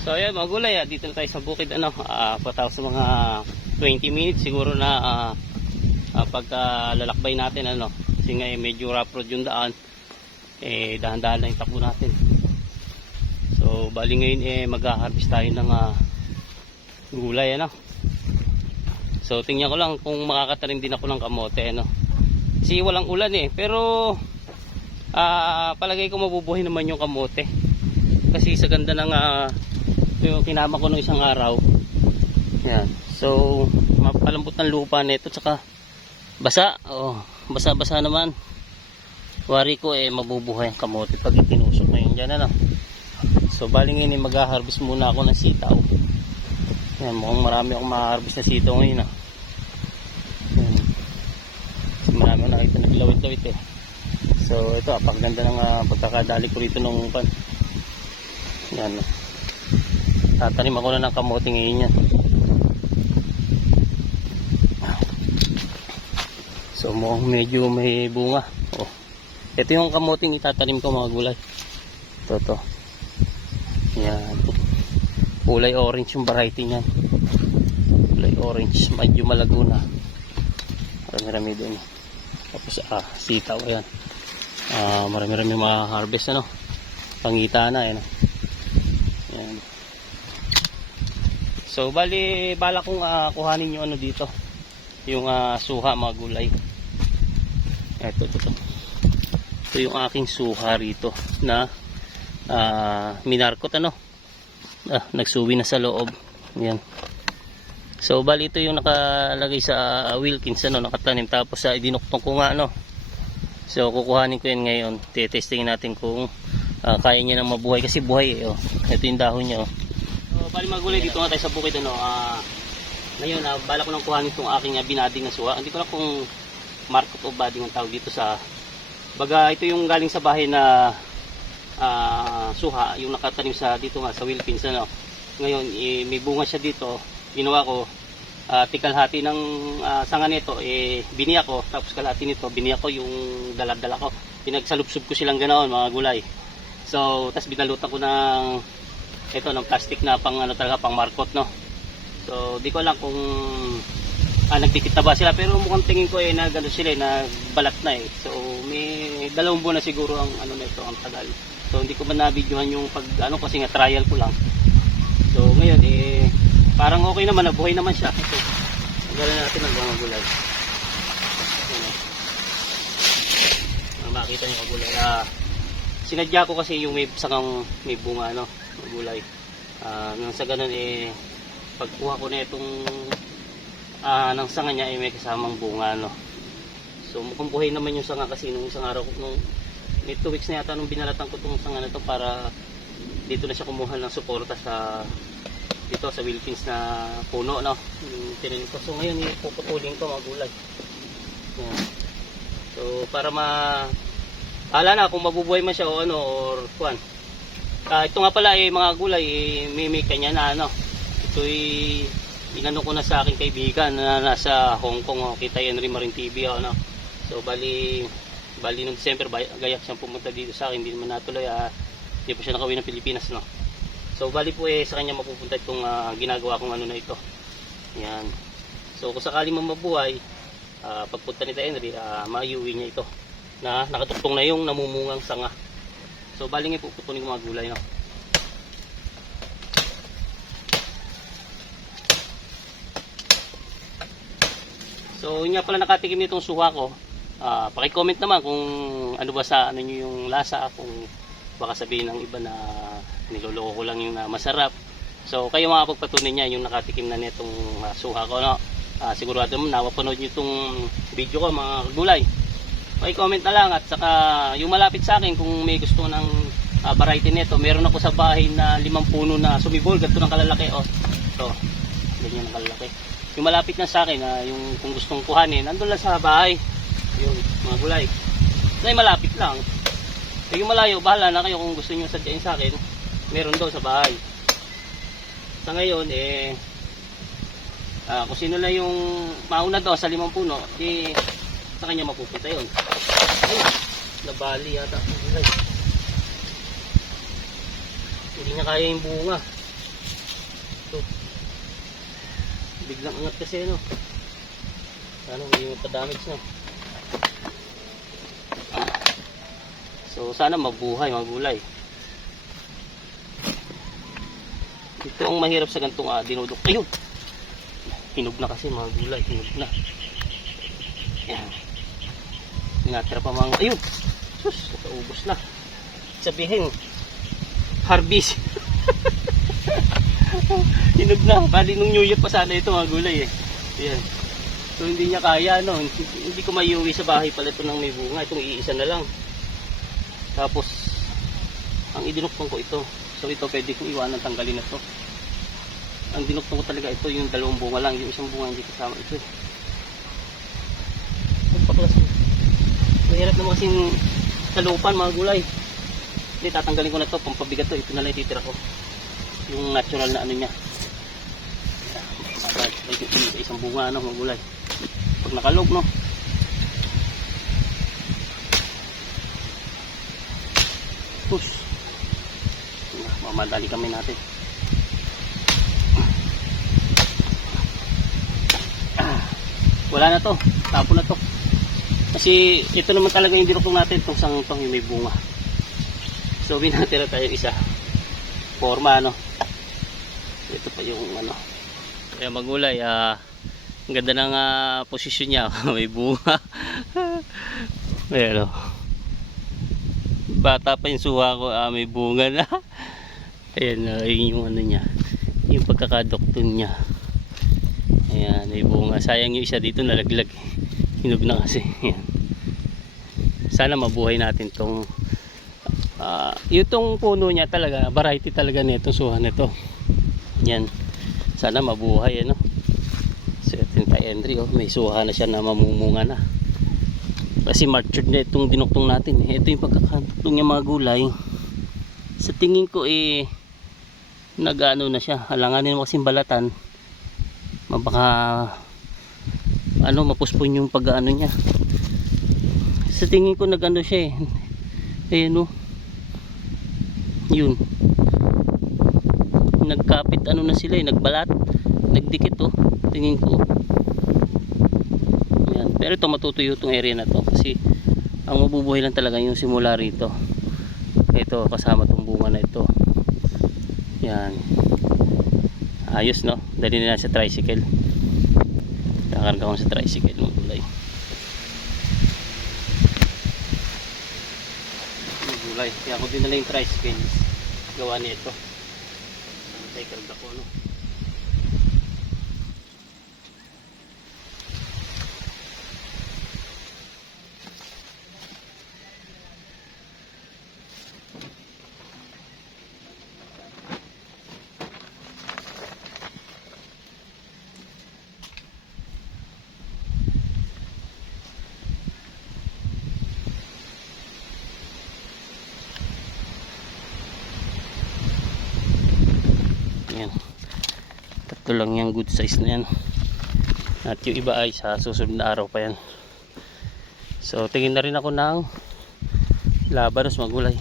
So ayan mga gulay, dito na tayo sa bukid, patapos sa mga 20 minutes siguro na pagka lalakbay natin, kasi nga medyo rough road yung daan, dahan-dahan lang yung takbo natin. So bali ngayon mag-harvest tayo ng gulay, So tingnan ko lang kung makakatanim din ako ng kamote, kasi walang ulan pero palagay ko mabubuhay naman yung kamote kasi sa ganda ng yung kinama ko nung isang araw. Yan. So mapalambot ng lupa nito, tsaka basa. Basa-basa naman. Wari ko mabubuhay ang kamote pag itinusok na yun dyan, So bali ngayon mag-harvest muna ako ng sitaw. Yan, mukhang marami akong ma-harvest na sitaw ngayon, Yan. Kasi marami akong nakita naglawit-lawit So ito, pagganda ng pagkakadali ko rito nung yan. Tatanim ako na ng kamote ngayon yan. So mukhang medyo may bunga. Ito yung kamoting itatanim ko mga gulay. Ito. Yan. Kulay orange yung variety niyan. Kulay orange, medyo malago na. Marami-rami doon. Tapos sitaw yan. Marami-rami ma-harvest Pangita na yan. So bali bala kong kuhanin yung dito, yung suha mga gulay. Ito yung aking suha rito na minarkot nagsuwi na sa loob. Yan. So bali ito yung nakalagay sa Wilkins nakatanim, tapos idinuktong ko nga So kukuhanin ko yan ngayon. Testingin natin kung kaya niya nang mabuhay, kasi buhay Ito yung dahon niya So bali mga gulay, dito nga tayo sa bukid ngayon bala ko nang kuhanin itong aking binading na suha. Hindi ko lang kung market of budding ang tawag dito sa baga. Ito yung galing sa bahay na suha, yung nakatanim sa dito nga sa Wilkins Ngayon may bunga siya dito. Ginawa ko tikalhati ng sanga nito biniyak ko, tapos kalahati nito biniyak ko, yung daladala ko, pinagsalubsob ko silang ganoon mga gulay. So tas binalutan ko ng plastic na pang talaga pang markot So di ko lang kung nagtitita ba sila, pero mukhang tingin ko na gano'n sila nagbalat na So may 2 buwan na siguro ang nito, ang tagal. So hindi ko ba na-videohan yung pag kasi nga trial ko lang. So ngayon parang okay naman, nabuhay naman siya. So gano'n natin ang mga gulay. Makita niyo ang gulay. Sinadya ko kasi yung may sakang may bunga gulay. Nang sa ganun pagkuha ko na itong ng sanga niya may kasamang bunga So mukhang buhay naman yung sanga, kasi nung isang araw nung 2 weeks na yata nung binalatan ko itong sanga na to, para dito na siya kumuha ng suporta dito sa Wilkins na puno yung tinanim ko. So ngayon ipuputulin ko mga gulay. Yan. So para ala na kung mabubuhay man siya or kuan. Ito nga pala mga gulay may kanya na Ito'y inano ko na sa aking kaibigan na nasa Hong Kong, kita yan rin Marine TV So bali noong December gayak siyang pumunta dito sa akin, hindi naman natuloy, hindi pa siya nakauwi ng Pilipinas So bali po sa kanya mapupunta itong ginagawa kong na ito. Yan. So kung sakali man mabuhay, pagpunta ni Henry, maiuwi niya ito na nakatuktong na yung namumungang sanga. So bali nga puputunin ko mga gulay So yun nga pala nakatikim nitong suha ko. Paki-comment naman kung ano ba sa niyo yung lasa, kung baka sabihin ng iba na niloloko ko lang yung masarap. So kayo makapagpatunay niya yung nakatikim na nitong suha ko sigurado mo napapanood niyo itong video ko mga gulay. Paki-comment na lang, at saka yung malapit sa akin kung may gusto ng variety nito. Meron ako sa bahay na 5 puno na sumibol, ganito ng kalalaki Ito, ganyan ng kalalaki. Yung malapit na sa akin, yung kung gustong kuhanin, nandun lang sa bahay. Yung mga gulay. So, malapit lang. So, yung malayo, bahala na kayo kung gusto nyo sadyain sa akin. Meron doon sa bahay. Sa ngayon, kung sino na yung mauna daw sa 5 puno, sa kanya mapupunta yun. Ay, nabali yata. Hindi niya kaya yung bunga. Biglang angat kasi no. Sana hindi magpa-damage no. So sana mabuhay, magulay. Ito ang mahirap sa gantong dinudok. Ayun! Hinog na kasi mga gulay, hinog na. Yan. Natira pa mga, ayun! Sus, nakaubos na. Sabihin, harvest. Hinog na. Bali nung New Year pa sana ito mga gulay eh. Yan. So hindi niya kaya no. Hindi ko maiuwi sa bahay pala ito nang may bunga. Itong iisa na lang. Tapos, ang idinukpong ko ito. So ito pwede kong iwanan, tanggalin na to. Ang dinukpong ko talaga ito, yung dalawang bunga lang. Yung isang bunga hindi kasama ito eh. Pagpaklas mo. Mahirap naman kasing talupan mga gulay. Hindi, tatanggalin ko na to. Pampabigat to. Ito na lang ititira ko. Yung natural na ano niya. Isang bunga ano mga gulay. Pag nakalog no. Push. Mamadali kami natin. Wala na to. Tapo na to. Kasi ito naman talaga yung dinukong natin. Itong sangtong yung may bunga. So binatira tayo isa. Forma ano. Ito pa yung ano. Kaya magulay. Ang ganda ng posisyon niya. May bunga. Ayan o. Bata pa yung suha ko. May bunga na. Ayan, yun yung ano niya, yung pagkakadoktong niya. Ayan, may bunga. Sayang yung isa dito nalaglag. Hinog na kasi. Ayan. Sana mabuhay natin tong yung puno niya talaga, variety talaga nitong suha nito. Ayan. Sana mabuhay ano. So ito yung kay Henry, may suha na siya na mamumunga na. Kasi matured na itong dinuktong natin. Ito yung pagkakadoktong niya mga gulay. Sa tingin ko nag-ano na siya, halanganin mo kasing balatan, baka mapuspon yung pag-ano niya. Sa tingin ko nag-ano siya ayun yun, nagkapit na sila nagbalat, nagdikit tingin ko. Yan. Pero ito matutuyo itong area na to kasi ang mabubuhay lang talaga yung simula rito. Ito kasama itong bunga na ito. Yan. Ayos no. Dali na sa tricycle. Kakarga ko sa tricycle ng gulay. Gulay. Kaya ako dinala yung tricycle. Gawa nito. Tay karga ko no. Yan. Tatlo lang yung good size na yan. At yung iba ay sa susunod na araw pa yan. So tingin na rin ako ng labanos magulay.